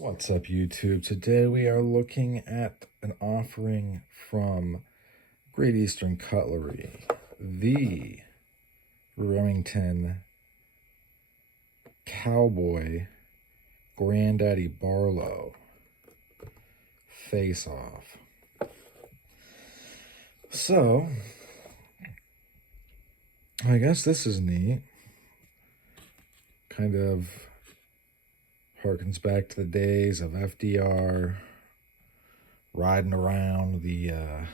What's up, YouTube? Today we are looking at an offering from Great Eastern Cutlery, the Remington Cowboy Granddaddy Barlow face-off. So, I guess this is neat. Kind of harkens back to the days of FDR riding around the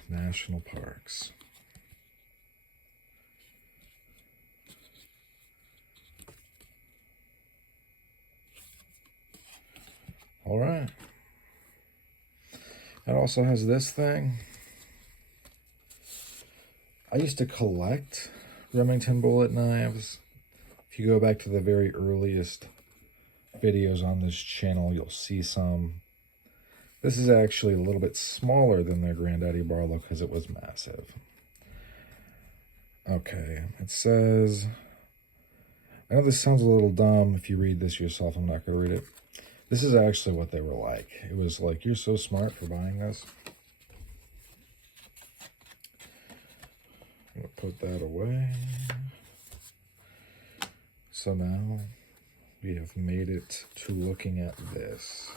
national parks. All right. It also has this thing. I used to collect Remington bullet knives. If you go back to the very earliest videos on this channel, you'll see some. This is actually a little bit smaller than their Granddaddy Barlow because it was massive. Okay, it says, I know this sounds a little dumb if you read this yourself. I'm not going to read it. This is actually what they were like. It was like, you're so smart for buying this. I'm going to put that away. So now we have made it to looking at this.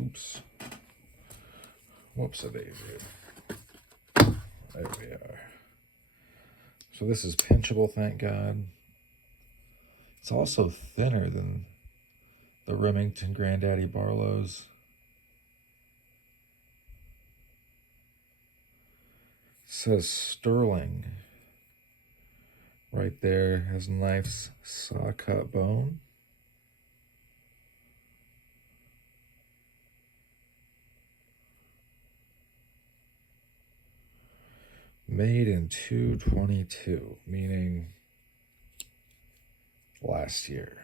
Oops. Whoops-a-daisy. There we are. So this is pinchable, thank God. It's also thinner than the Remington Granddaddy Barlows. It says sterling. Right there has knife's saw cut bone. Made in 2/22, meaning last year.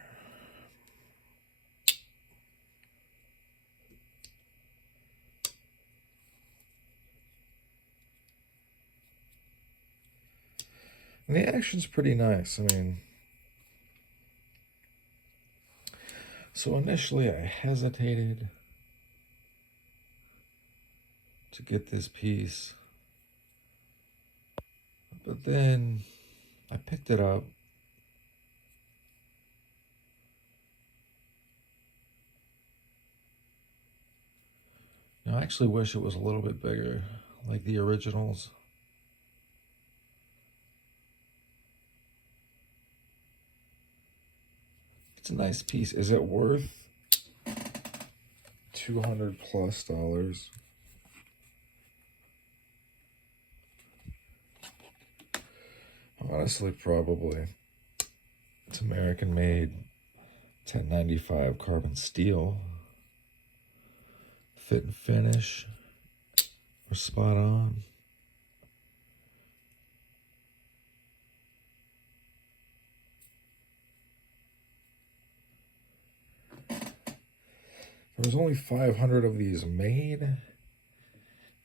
And the action's pretty nice. I mean, so initially I hesitated to get this piece, but then I picked it up. Now, I actually wish it was a little bit bigger, like the originals. It's a nice piece. Is it worth $200+? Honestly, probably. It's American made, 1095 carbon steel. Fit and finish are spot on. There was only 500 of these made.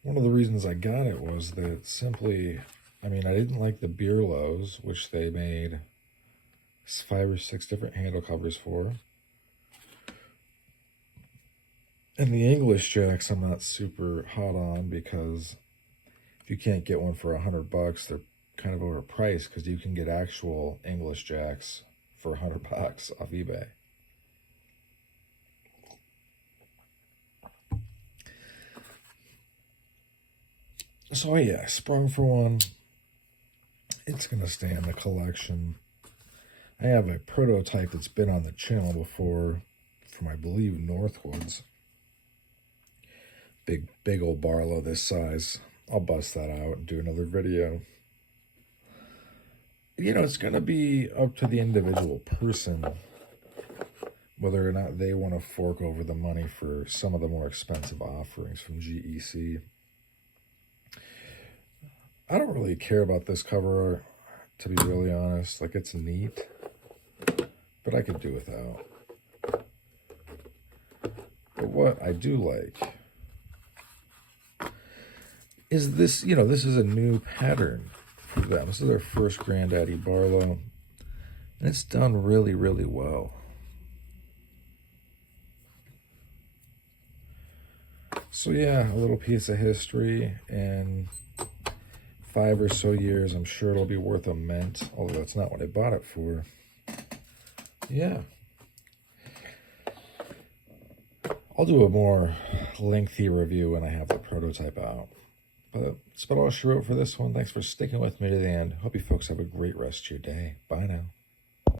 One of the reasons I got it was that simply, I mean, I didn't like the Barlows, which they made 5 or 6 different handle covers for. And the English jacks I'm not super hot on, because if you can't get one for $100, they're kind of overpriced, because you can get actual English jacks for $100 off eBay. So yeah, I sprung for one. It's going to stay in the collection. I have a prototype that's been on the channel before from, I believe, Northwoods. Big old Barlow this size. I'll bust that out and do another video. You know, it's going to be up to the individual person whether or not they want to fork over the money for some of the more expensive offerings from GEC. I don't really care about this cover art, to be really honest. Like, it's neat, but I could do without. But what I do like is this, you know, this is a new pattern for them. This is their first Granddaddy Barlow, and it's done really, really well. So yeah, a little piece of history, and 5 or so years, I'm sure it'll be worth a mint, although that's not what I bought it for. Yeah. I'll do a more lengthy review when I have the prototype out. But that's about all she wrote for this one. Thanks for sticking with me to the end. Hope you folks have a great rest of your day. Bye now.